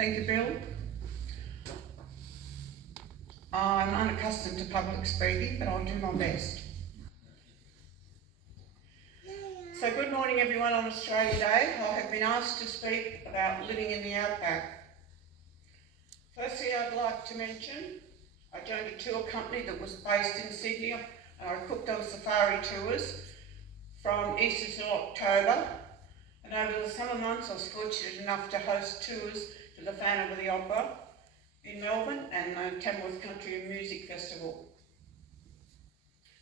Thank you, Bill. I'm unaccustomed to public speaking, but I'll do my best. So good morning everyone on Australia Day. I have been asked to speak about living in the outback. Firstly, I'd like to mention I joined a tour company that was based in Sydney, and I cooked on safari tours from Easter till October. And over the summer months I was fortunate enough to host tours to the Phantom of the Opera in Melbourne and the Tamworth Country and Music Festival,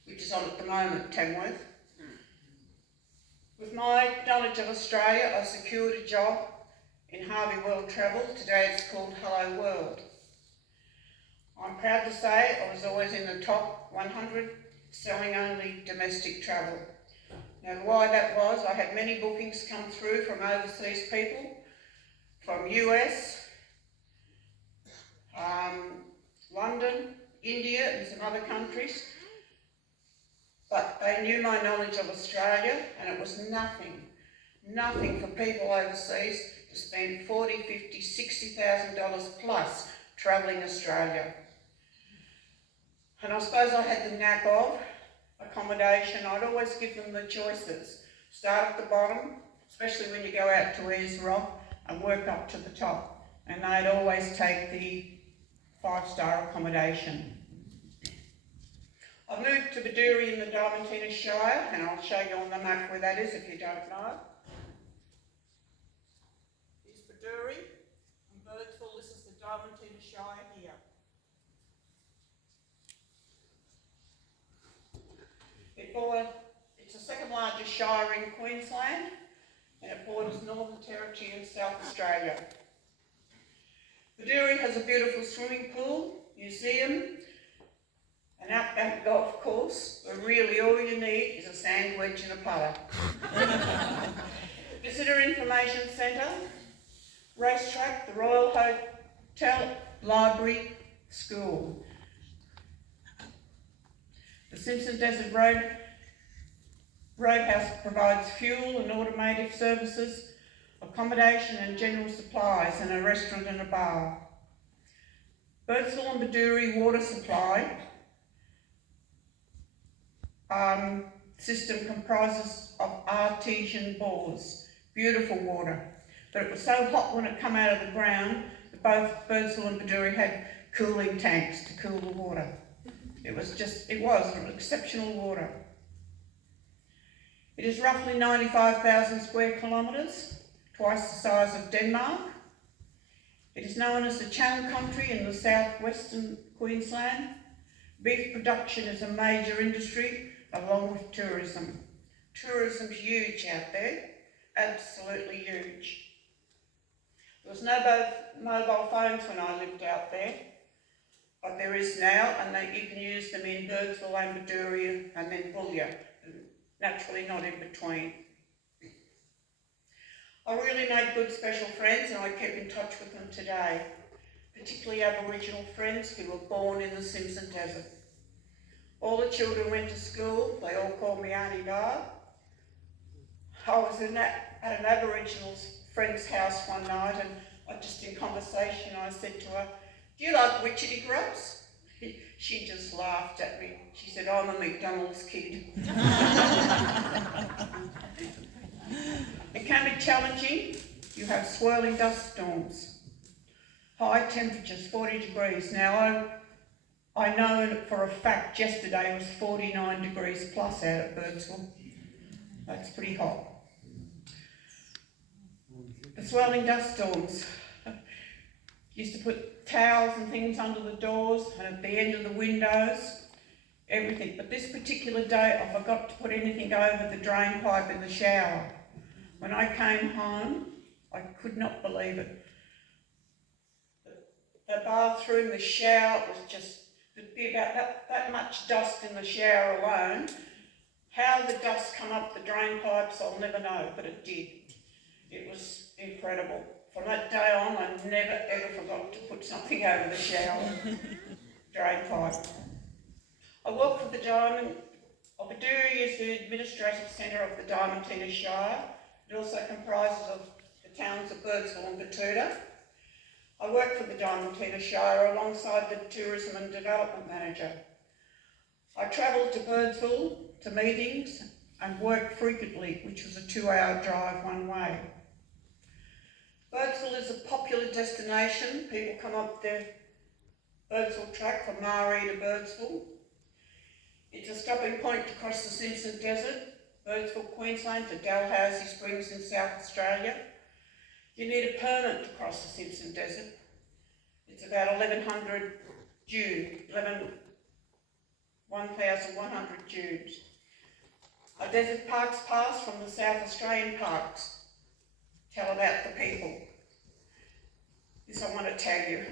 which is on at the moment, Tamworth. With my knowledge of Australia, I secured a job in Harvey World Travel. Today it's called Hello World. I'm proud to say I was always in the top 100 selling only domestic travel. Now why that was, I had many bookings come through from overseas people, from US, London, India and some other countries, but they knew my knowledge of Australia, and it was nothing for people overseas to spend $40,000, $50,000, $60,000 plus travelling Australia. And I suppose I had the knack of accommodation. I'd always give them the choices. Start at the bottom, especially when you go out to Ayers Rock, and work up to the top. And they'd always take the 5-star accommodation. I've moved to Bedourie in the Diamantina Shire, and I'll show you on the map where that is if you don't know. Here's Bedourie and Birdsville. This is the Diamantina Shire here. It's the second largest shire in Queensland, and it borders Northern Territory and South Australia. Bedourie has a beautiful swimming pool, museum, an outback golf course, where really all you need is a sand wedge and a putter. Visitor Information Centre, racetrack, the Royal Hotel, library, school. The Simpson Desert Roadhouse provides fuel and automotive services, accommodation and general supplies, and a restaurant and a bar. Birdsville and Bedourie water supply system comprises of artesian bores, beautiful water. But it was so hot when it came out of the ground that both Birdsville and Bedourie had cooling tanks to cool the water. It was exceptional water. It is roughly 95,000 square kilometres, twice the size of Denmark. It is known as the Channel Country in the southwestern Queensland. Beef production is a major industry, along with tourism. Tourism's huge out there, absolutely huge. There was no mobile phones when I lived out there, but there is now, and you can use them in Birdsville and Bedourie and then Boulia, naturally not in between. I really made good special friends, and I keep in touch with them today, particularly Aboriginal friends who were born in the Simpson Desert. All the children went to school. They all called me Auntie Barb. I was at an Aboriginal friend's house one night, and just in conversation I said to her, "Do you like witchetty grubs?" She just laughed at me. She said, "I'm a McDonald's kid." It can be challenging. You have swirling dust storms. High temperatures, 40 degrees. Now, I know for a fact yesterday it was 49 degrees plus out at Birdsville. That's pretty hot. The swirling dust storms. Used to put towels and things under the doors and at the end of the windows, everything. But this particular day I forgot to put anything over the drain pipe in the shower. When I came home, I could not believe it. The bathroom, the shower, was just, there'd be about that much dust in the shower alone. How the dust come up the drain pipes, I'll never know, but it did. It was incredible. From that day on, I never ever forgot to put something over the shower drain pipe. I work for the Bedourie is the administrative centre of the Diamantina Shire. It also comprises of the towns of Birdsville and Betoota. I work for the Diamantina Shire alongside the Tourism and Development Manager. I travelled to Birdsville to meetings and worked frequently, which was a 2-hour drive one way. Birdsville is a popular destination. People come up the Birdsville track from Maree to Birdsville. It's a stopping point to cross the Simpson Desert, Birdsville, Queensland to Dalhousie Springs in South Australia. You need a permit to cross the Simpson Desert. It's about 1,100 dunes, 1,100 dunes. A Desert Parks Pass from the South Australian parks. Tell about the people. This I want to tell you.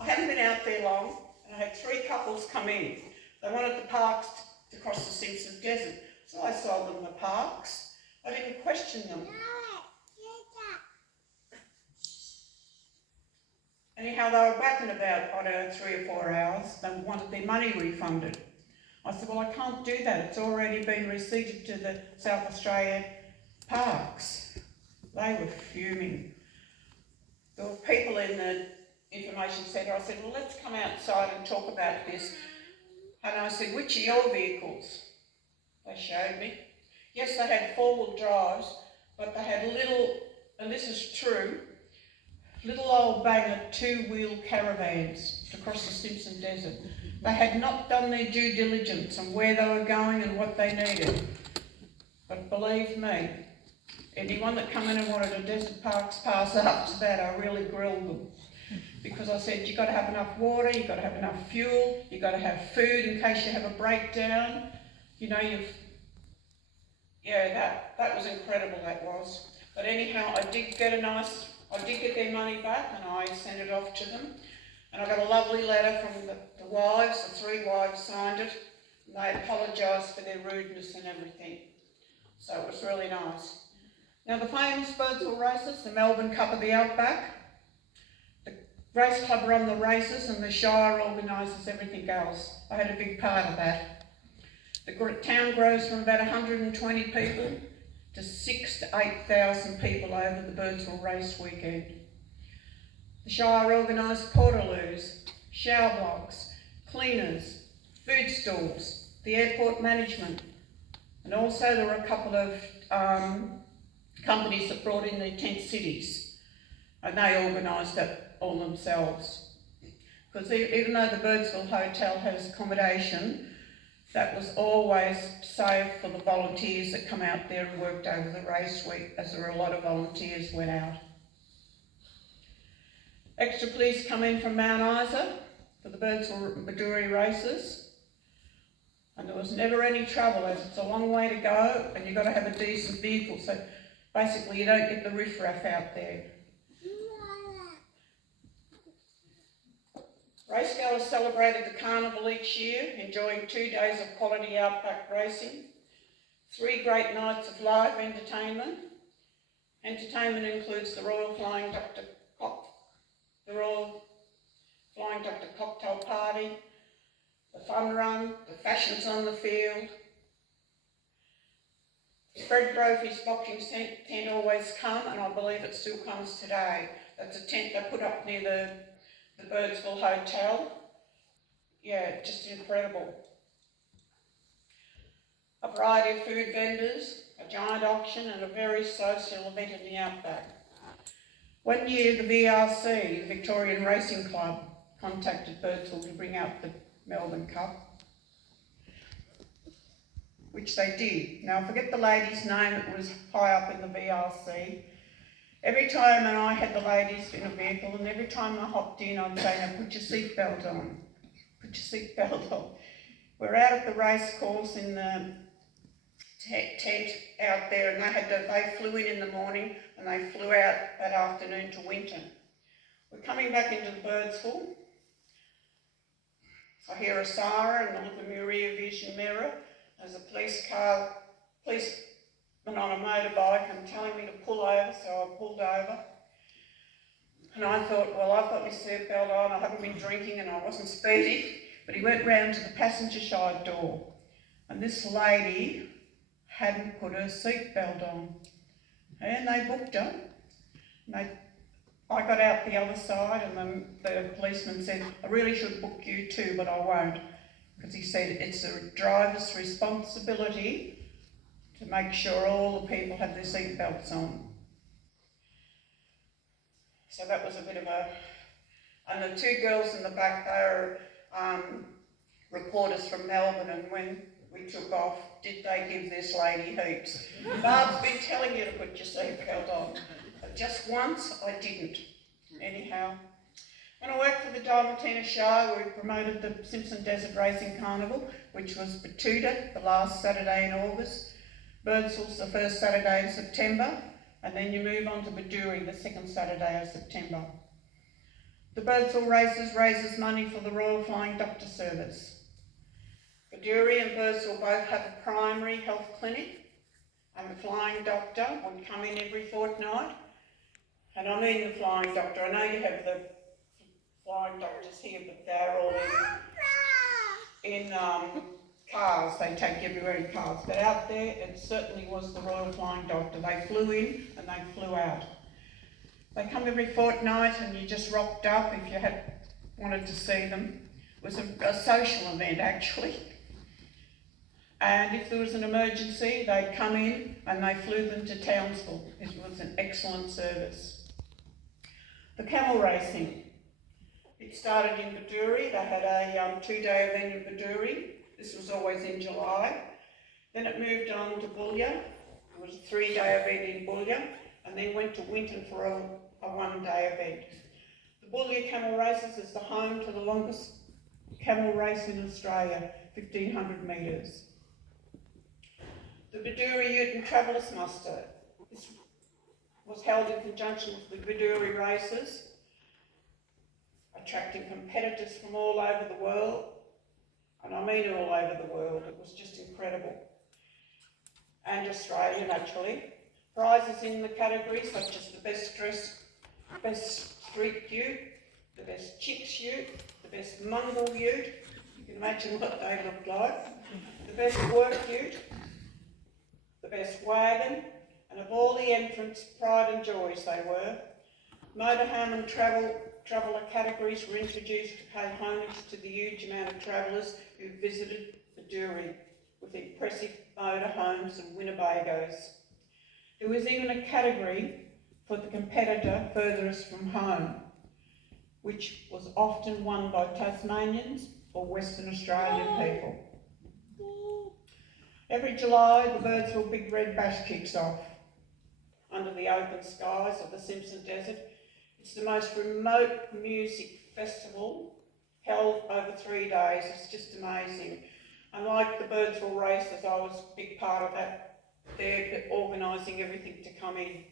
I haven't been out there long, and I had 3 couples come in. They wanted the parks to cross the Simpson Desert, so I sold them the parks. I didn't question them. Anyhow, they were back in about 3 or 4 hours. They wanted their money refunded. I said, well, I can't do that. It's already been receipted to the South Australian parks. They were fuming. There were people in the information centre. I said, well, let's come outside and talk about this. And I said, which are your vehicles? They showed me. Yes, they had 4-wheel drives, but they had little, and this is true, little old banger 2-wheel caravans to cross the Simpson Desert. They had not done their due diligence on where they were going and what they needed. But believe me, anyone that come in and wanted a Desert Parks Pass after that, I really grilled them. Because I said, you've got to have enough water, you've got to have enough fuel, you've got to have food in case you have a breakdown. You know, that was incredible, that was. But anyhow, I did get their money back, and I sent it off to them. And I got a lovely letter from the wives, the 3 wives signed it, and they apologised for their rudeness and everything. So it was really nice. Now the famous Birdsville races, the Melbourne Cup of the Outback, the race club run the races and the Shire organises everything else. I had a big part of that. The town grows from about 120 people to 6,000 to 8,000 people over the Birdsville race weekend. The Shire organised portaloos, shower blocks, cleaners, food stalls, the airport management, and also there were a couple of companies that brought in their tent cities, and they organised it all themselves. Because even though the Birdsville Hotel has accommodation, that was always saved for the volunteers that come out there and worked over the race week, as there were a lot of volunteers went out. Extra police come in from Mount Isa for the Birdsville Baduri races, and there was never any trouble, as it's a long way to go and you've got to have a decent vehicle, so basically you don't get the riffraff out there. Racegoers celebrated the carnival each year, enjoying 2 days of quality outback racing, 3 great nights of live entertainment. Entertainment includes the Royal Flying Doctor Cocktail Party, the fun run, the fashions on the field. Fred Brophy's boxing tent always come, and I believe it still comes today. That's a tent they put up near the Birdsville Hotel. Yeah, just incredible. A variety of food vendors, a giant auction, and a very social event in the outback. One year the VRC, the Victorian Racing Club, contacted Birdsville to bring out the Melbourne Cup, which they did. Now I forget the lady's name that was high up in the VRC. Every time, and I had the ladies in a vehicle, and every time I hopped in I'd say, now put your seatbelt on, put your seatbelt on. We're out at the race course in the tent out there, and they flew in the morning and they flew out that afternoon to Winton. We're coming back into the Birdsville. I hear a siren, and I look in my rear vision mirror. There's a policeman on a motorbike and telling me to pull over, so I pulled over. And I thought, well, I've got my seatbelt on, I haven't been drinking and I wasn't speeding. But he went round to the passenger side door, and this lady hadn't put her seatbelt on. And they booked her. And they I got out the other side and then the policeman said, I really should book you too, but I won't. Because he said it's a driver's responsibility to make sure all the people have their seat belts on. So that was a bit of a... And the two girls in the back, they were reporters from Melbourne, and when we took off, did they give this lady heaps? Barb's been telling you to put your seatbelt on. But just once, I didn't. Anyhow, when I worked for the Diamantina Show, we promoted the Simpson Desert Racing Carnival, which was Batuta the last Saturday in August, Birdsville's the first Saturday in September, and then you move on to Baduri the second Saturday of September. The Birdsville races raises money for the Royal Flying Doctor Service. Baduri and Birdsville both have a primary health clinic, and the flying doctor would come in every fortnight. And I mean the flying doctor. I know you have the flying doctors here, but they're all in cars. They take everywhere in cars. But out there, it certainly was the Royal Flying Doctor. They flew in and they flew out. They come every fortnight, and you just rocked up if you had wanted to see them. It was a social event, actually. And if there was an emergency, they'd come in and they flew them to Townsville. It was an excellent service. The camel racing. It started in Baduri. They had a 2-day event in Baduri. This was always in July. Then it moved on to Boulia. It was a 3-day event in Boulia, and then went to Winton for a 1-day event. The Boulia Camel Races is the home to the longest camel race in Australia, 1,500 metres. The Baduri Ute and Travellers Muster. This was held in conjunction with the Baduri races, attracting competitors from all over the world, and I mean all over the world. It was just incredible. And Australia, naturally. Prizes in the categories such as the best street ute, the best chicks ute, the best Mongol ute, you can imagine what they looked like, the best work ute, the best wagon, and of all the entrants, pride and joys they were. Motorhome and traveller categories were introduced to pay homage to the huge amount of travellers who visited Baduri with impressive motorhomes and Winnebagos. There was even a category for the competitor furthest from home, which was often won by Tasmanians or Western Australian people. Every July, the Birdsville Big Red Bash kicks off under the open skies of the Simpson Desert. It's the most remote music festival held over 3 days. It's just amazing. And like the Birdsville races, I was a big part of that. They're organising everything to come in.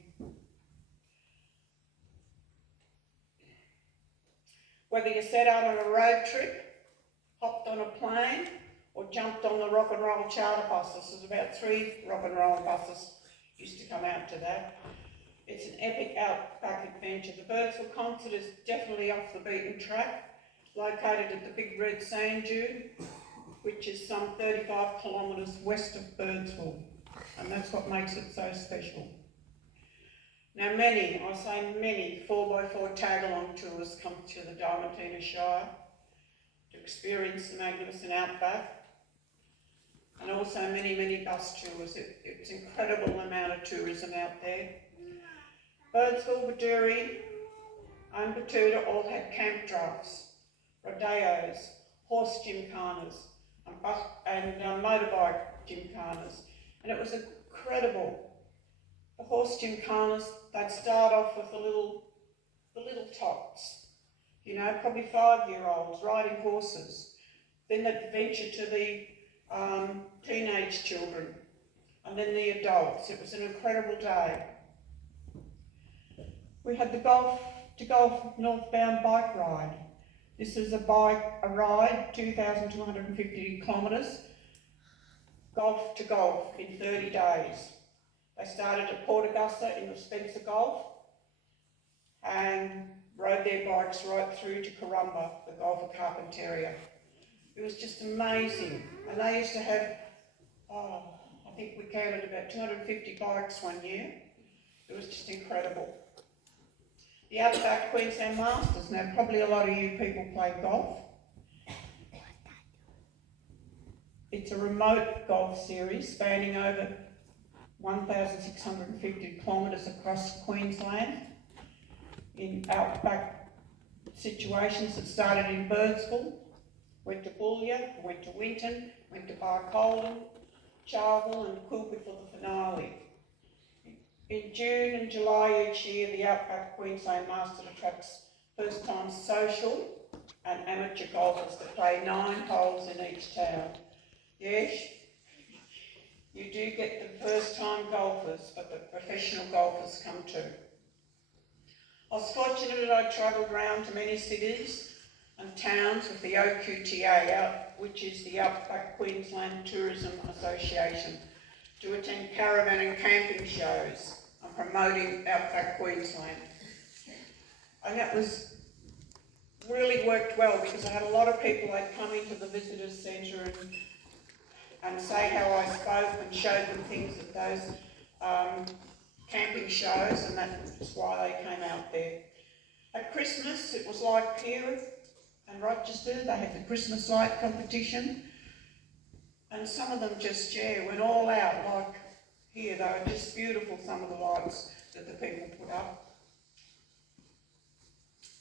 Whether you set out on a road trip, hopped on a plane, or jumped on the rock and roll charter buses, there's about 3 rock and roll buses used to come out to that. It's an epic outback adventure. The Birdsville concert is definitely off the beaten track, located at the Big Red Sand Dune, which is some 35 kilometres west of Birdsville, and that's what makes it so special. Now many, I say many, 4x4 tag-along tours come to the Diamantina Shire to experience the magnificent outback, and also many bus tours. It's an incredible amount of tourism out there. Birdsville, Baduri and Batuta all had camp drafts, rodeos, horse gymkhanas and motorbike gymkhanas, and it was incredible. The horse gymkhanas, they'd start off with the little tots, you know, probably 5-year-olds riding horses. Then they'd venture to the teenage children, and then the adults. It was an incredible day. We had the golf to golf northbound bike ride. This is a ride, 2,250 kilometres, golf to golf in 30 days. They started at Port Augusta in the Spencer Gulf and rode their bikes right through to Corumba, the Gulf of Carpentaria. It was just amazing. And they used to have, I think we counted about 250 bikes one year. It was just incredible. the Outback Queensland Masters. Now, probably a lot of you people play golf. It's a remote golf series spanning over 1,650 kilometres across Queensland in outback situations that started in Birdsville, went to Boulia, went to Winton, went to Barcolden, Charville and Quilpie for the finale. In June and July each year, the Outback Queensland Masters attracts first-time social and amateur golfers that play 9 holes in each town. Yes, you do get the first-time golfers, but the professional golfers come too. I was fortunate that I travelled around to many cities and towns with the OQTA, which is the Outback Queensland Tourism Association, to attend caravan and camping shows and promoting Outback Queensland. And that was really worked well because I had a lot of people that come into the visitors centre and say how I spoke and showed them things at those camping shows, and that's why they came out there. At Christmas, it was like here in Rochester, they had the Christmas light competition, and some of them just, went all out, like here. They were just beautiful, some of the lights that the people put up.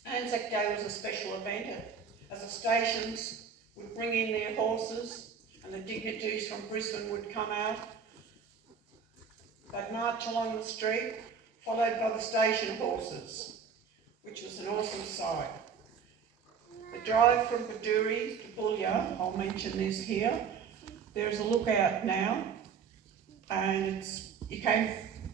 Anzac Day was a special event, as the stations would bring in their horses and the dignitaries from Brisbane would come out. They'd march along the street, followed by the station horses, which was an awesome sight. The drive from Baduri to Boulia, I'll mention this here, there's a lookout now, and if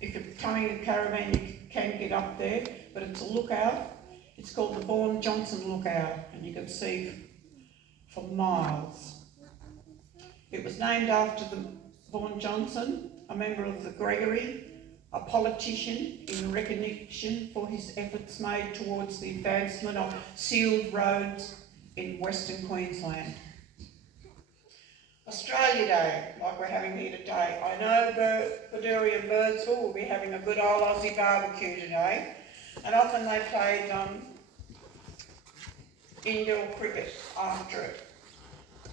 you're coming in a caravan, you can get up there, but it's a lookout. It's called the Vaughan Johnson Lookout, and you can see for miles. It was named after the Vaughan Johnson, a member of the Gregory, a politician in recognition for his efforts made towards the advancement of sealed roads in Western Queensland. Australia Day, like we're having here today. I know Baduri and Birdsville will be having a good old Aussie barbecue today, and often they played indoor cricket after it.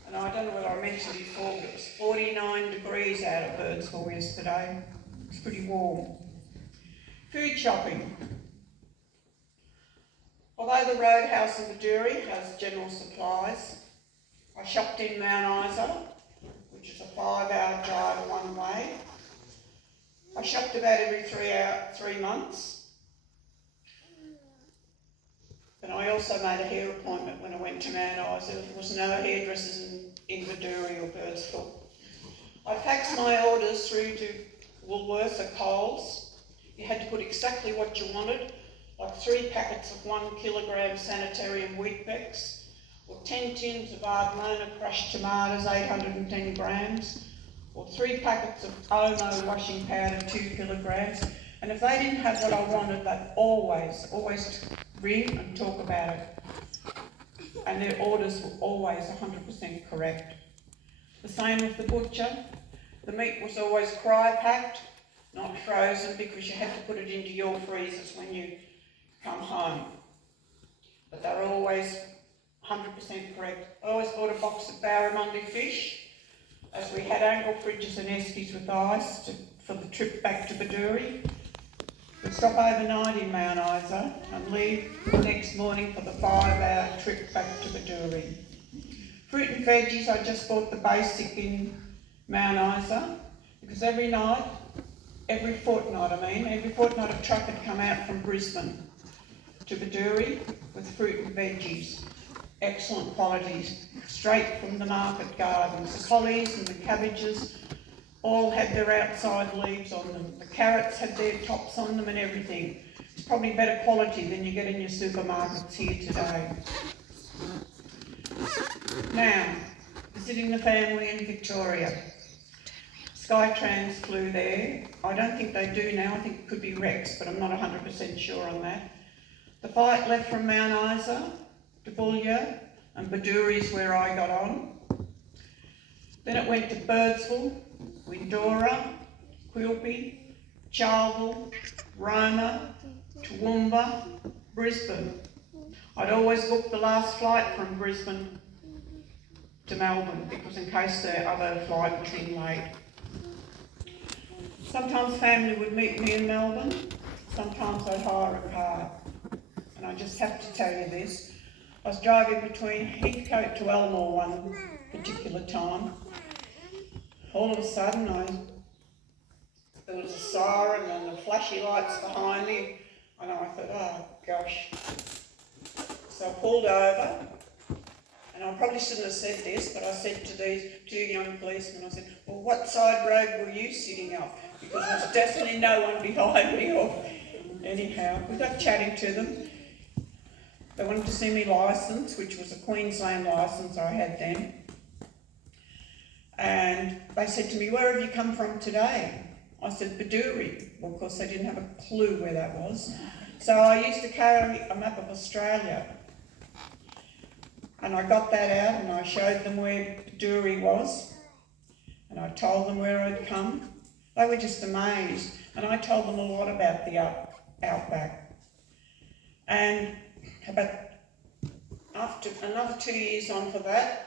And I don't know whether I mentioned before, but it was 49 degrees out at Birdsville yesterday. It's pretty warm. Food shopping. Although the Roadhouse in Baduri has general supplies, I shopped in Mount Isa, which is a 5-hour drive one way. I shopped about every 3 months. And I also made a hair appointment when I went to Mount Isa. There was no hairdressers in Baduri or Birdsville. I faxed my orders through to Woolworths or Coles. You had to put exactly what you wanted, like 3 packets of 1 kilogram Sanitarium Weet-Bix, or 10 tins of Ardmona crushed tomatoes, 810 grams, or 3 packets of Omo washing powder, 2 kilograms. And if they didn't have what I wanted, they'd always ring and talk about it. And their orders were always 100% correct. The same with the butcher. The meat was always cryo-packed, not frozen, because you had to put it into your freezers when you come home. But they were always 100% correct. I always bought a box of barramundi fish, as we had angle fridges and eskies with ice for the trip back to Baduri. We'd stop overnight in Mount Isa and leave the next morning for the 5-hour trip back to Baduri. Fruit and veggies, I just bought the basic in Mount Isa, because every fortnight a truck had come out from Brisbane to Baduri with fruit and veggies. Excellent qualities, straight from the market gardens. The collies and the cabbages all had their outside leaves on them. The carrots had their tops on them and everything. It's probably better quality than you get in your supermarkets here today. Now, visiting the family in Victoria. Skytrans flew there. I don't think they do now. I think it could be Rex, but I'm not 100% sure on that. The flight left from Mount Isa to Boulia, and Baduri is where I got on. Then it went to Birdsville, Windora, Quilpie, Charville, Roma, Toowoomba, Brisbane. I'd always book the last flight from Brisbane to Melbourne because in case the other flight was in late. Sometimes family would meet me in Melbourne, sometimes I'd hire a car. And I just have to tell you this, I was driving between Heathcote to Elmore one particular time. All of a sudden there was a siren and the flashy lights behind me, and I thought, oh gosh. So I pulled over, and I probably shouldn't have said this, but I said to these two young policemen, I said, well, what side road were you sitting up? Because there's definitely no one behind me. Or anyhow, we got chatting to them. They wanted to see me licence, which was a Queensland licence I had then. And they said to me, where have you come from today? I said, Baduri. Well, of course, they didn't have a clue where that was. So I used to carry a map of Australia. And I got that out and I showed them where Baduri was. And I told them where I'd come. They were just amazed. And I told them a lot about the outback. And about after another 2 years on for that,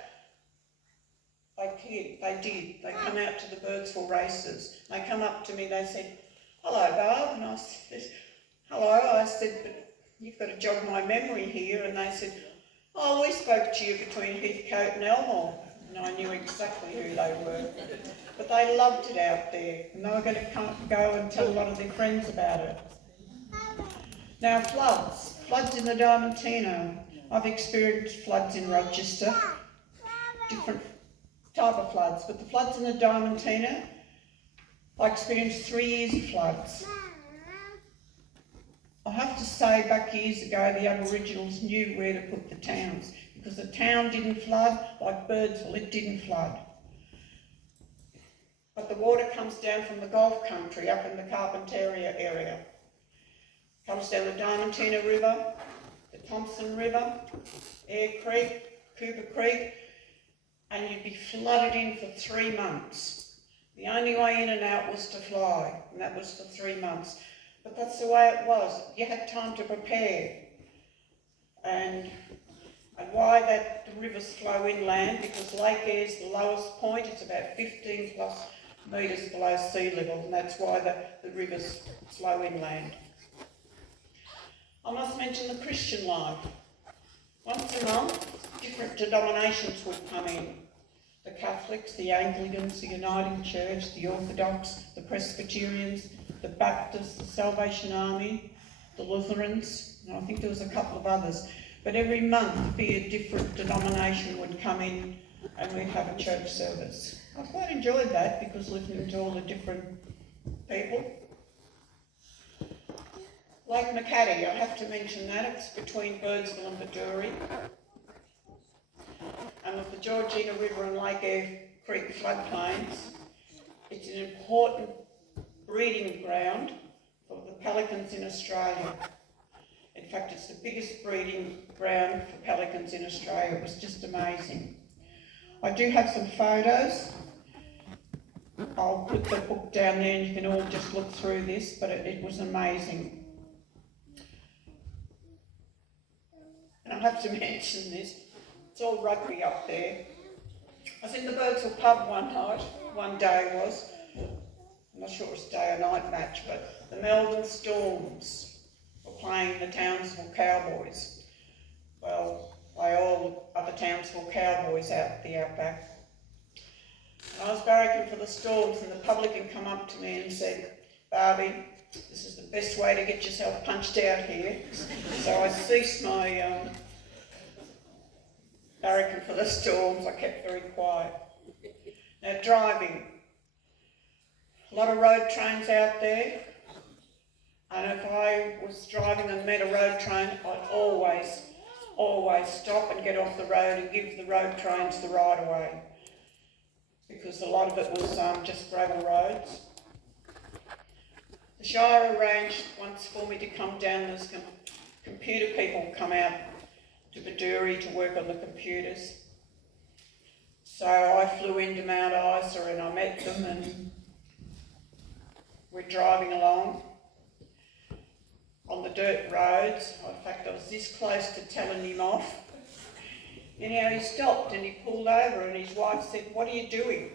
they did. They come out to the Birdsville races. They come up to me, they said, hello, Barb. And I said, hello. I said, but you've got to jog my memory here. And they said, oh, we spoke to you between Heathcote and Elmore. And I knew exactly who they were. But they loved it out there. And they were going to go and tell a lot of their friends about it. Now, floods in the Diamantina. I've experienced floods in Rochester, different type of floods, but the floods in the Diamantina, I experienced 3 years of floods. I have to say, back years ago, the Aboriginals knew where to put the towns, because the town didn't flood like Birdsville, it didn't flood. But the water comes down from the Gulf country up in the Carpentaria area. Comes down the Diamantina River, the Thompson River, Eyre Creek, Cooper Creek, and you'd be flooded in for 3 months. The only way in and out was to fly, and that was for 3 months. But that's the way it was. You had time to prepare. And why that the rivers flow inland, because Lake Eyre's the lowest point, it's about 15 plus metres below sea level, and that's why the rivers flow inland. I must mention the Christian life. Once a month, different denominations would come in. The Catholics, the Anglicans, the Uniting Church, the Orthodox, the Presbyterians, the Baptists, the Salvation Army, the Lutherans, and I think there was a couple of others. But every month, be a different denomination would come in and we'd have a church service. I quite enjoyed that because listening to all the different people. Lake Macadie, I have to mention that, it's between Birdsville and Baduri. And with the Georgina River and Lake Eyre Creek floodplains, it's an important breeding ground for the pelicans in Australia. In fact, it's the biggest breeding ground for pelicans in Australia. It was just amazing. I do have some photos. I'll put the book down there and you can all just look through this, but it was amazing. And I have to mention this, it's all rugby up there. I was in the Birdsville pub one day was, I'm not sure it was day or night match, but the Melbourne Storms were playing the Townsville Cowboys. Well, they all are the Townsville Cowboys out the outback. And I was barracking for the Storms and the publican come up to me and said, Barbie, this is the best way to get yourself punched out here. So I ceased my barracking for the Storms. I kept very quiet. Now driving. A lot of road trains out there. And if I was driving and met a road train, I'd always stop and get off the road and give the road trains the right of way. Because a lot of it was just gravel roads. The Shire arranged once for me to come down. There's computer people come out to Baduri to work on the computers. So I flew into Mount Isa and I met them and we're driving along. on the dirt roads. In fact, I was this close to telling him off. Anyhow, he stopped and he pulled over and his wife said, "What are you doing?"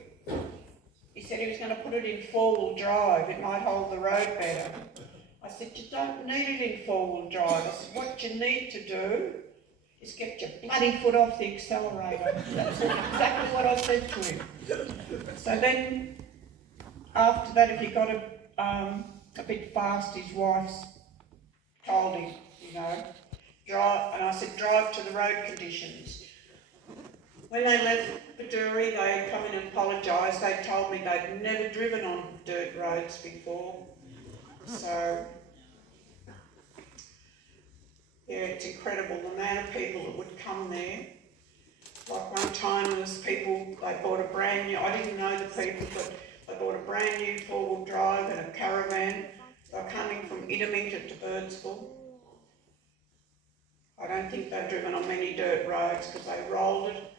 He said he was going to put it in four-wheel drive, it might hold the road better. I said, "You don't need it in four-wheel drive." I said, "What you need to do is get your bloody foot off the accelerator." That's exactly what I said to him. So then, after that, if he got a bit fast, his wife told him, drive, and I said, "Drive to the road conditions." When they left Baduri, they come in and apologised. They told me they'd never driven on dirt roads before. So, yeah, it's incredible the amount of people that would come there. Like one time there was people, they bought a brand new, I didn't know the people, but they bought a brand new four-wheel drive and a caravan. They were coming from Idamington to Birdsville. I don't think they've driven on many dirt roads because they rolled it.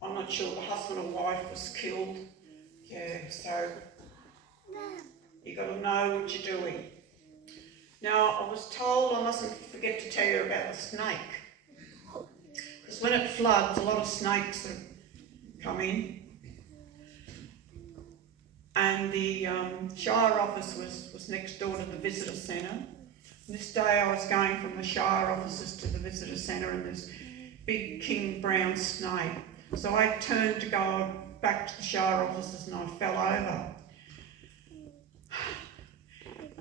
I'm not sure, the husband or wife was killed. Yeah, so you got to know what you're doing. Now, I was told I mustn't forget to tell you about the snake. Because when it floods, a lot of snakes come in. And the Shire office was next door to the visitor centre. This day I was going from the Shire offices to the visitor centre and there's big king brown snake. So I turned to go back to the Shire offices and I fell over.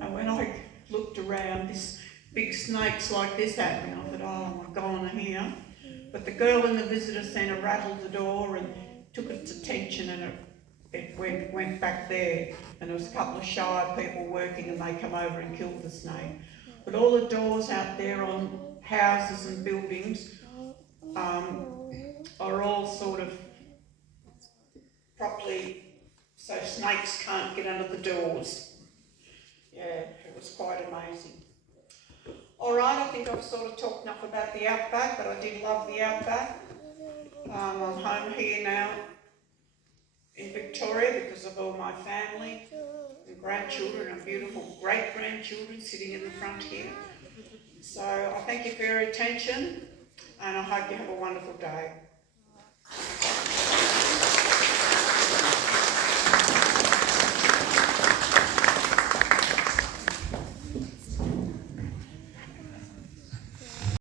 And when I looked around, this big snake's like this at me. I thought, "Oh my God, I'm here." But the girl in the visitor centre rattled the door and took its attention and it went back there. And there was a couple of Shire people working and they come over and killed the snake. But all the doors out there on houses and buildings are all sort of properly, so snakes can't get under the doors. Yeah, it was quite amazing. Alright, I think I've sort of talked enough about the outback, but I did love the outback. I'm home here now in Victoria because of all my family and grandchildren and beautiful great-grandchildren sitting in the front here. So I thank you for your attention and I hope you have a wonderful day.